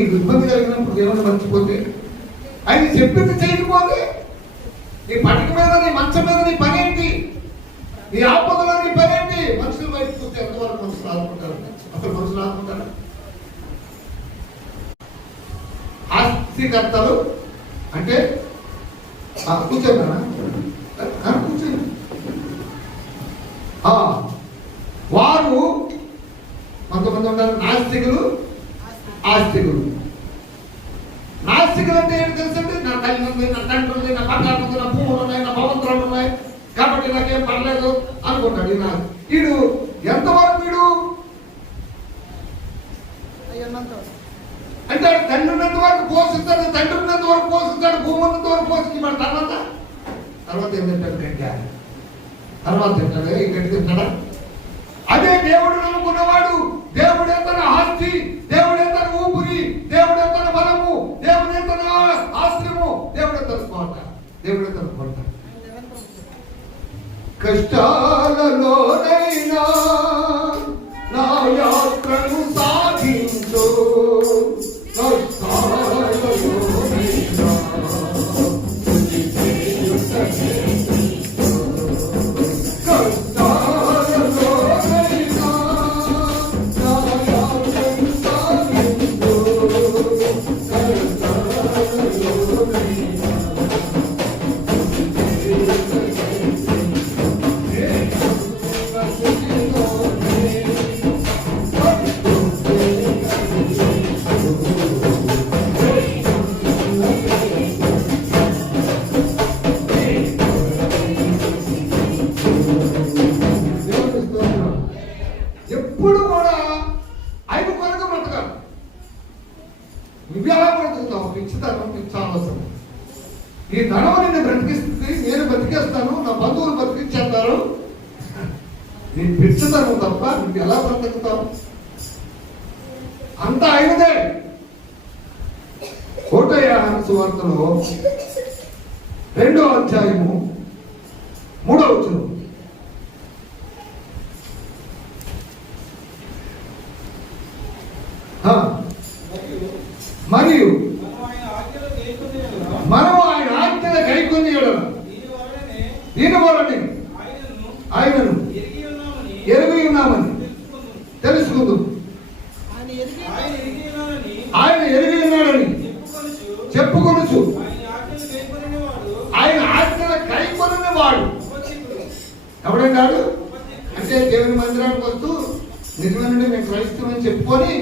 ఇబ్బంది కలిగినప్పుడు ఏమైనా మర్చిపోతే, ఆయన చెప్పింది చేయకపోతే, నీ పటిక మీద నీ మంచం మీద నీ పని ఏంటి, నీ ఆపదలో నీ పని ఏంటి? మనుషులు బయటకు వస్తే ఎంతవరకు మనుషులు ఆదుకుంటారు? అసలు మనుషులు ఆదుకుంటారా? ఆస్తికర్తలు అంటే కూర్చోన్నారా? కూర్చోండి. వారు కొంతమంది ఉంటారు నాస్తికులు, ఆస్తికులు. నాస్తికులు అంటే ఏంటి తెలుసండి? నా తల్లి ఉంది, నా తండ్రి ఉంది, నా బంగారం ఉంది, నా భూములు ఉన్నాయి, నా భవంతులు ఉన్నాయి, కాబట్టి నాకేం పర్లేదు అనుకుంటాడు. వీడు ఎంతవరకు వీడు అంటే తండ్రి ఉన్నంత వరకు పోషిస్తాడు, తండ్రి ఉన్నంత వరకు పోషిస్తాడు, భూమి ఉన్నంత వరకు పోషించబడు. తర్వాత ఏం తింటాడు? గడ్డ. తర్వాత తింటాడు, ఈ గడ్డి తింటాడా? అదే దేవుడు నమ్ముకున్నవాడు, దేవుడే తన ఆస్తి, దేవుడే తన ఊపిరి, దేవుడే తన బలము, దేవుడే తన ఆశ్రయము, దేవుడే తన కోట, దేవుడే తన కోట. కష్టాలలోనైనా నా యాత్రను సాగించు, కష్టాలలోనైనా ఎప్పుడు కూడా ఆయన కొరకు బ్రతకాలి. నువ్వు ఎలా బ్రతుకుతావు? పిచ్చితనం, పిచ్చాలవసరం. ఈ ధనం నిన్ను బ్రతికిస్తుంది, నేను బ్రతికేస్తాను, నా బంధువులు బ్రతికించేస్తారు. నీ పిచ్చితనం తప్ప నువ్వు ఎలా బ్రతుకుతావు? అంత ఆయనదే. యోహాను సువార్తలో 2వ అధ్యాయము 3వ వచనం. మరియు మనం ఆయన ఆజ్ఞల గైకొని దీని వలనే ఆయనను ఎరిగి ఉన్నామని తెలుసుకుందాం. ఆయన ఎరిగి ఉన్నాడని చెప్పుకొనుచు ఆయన ఆజ్ఞల గైకొని వాడు ఎవడన్నాడు అంటే దేవుని మందిరానికి వస్తూ నిజమేనండి మేము క్రైస్తవం అని చెప్పుకొని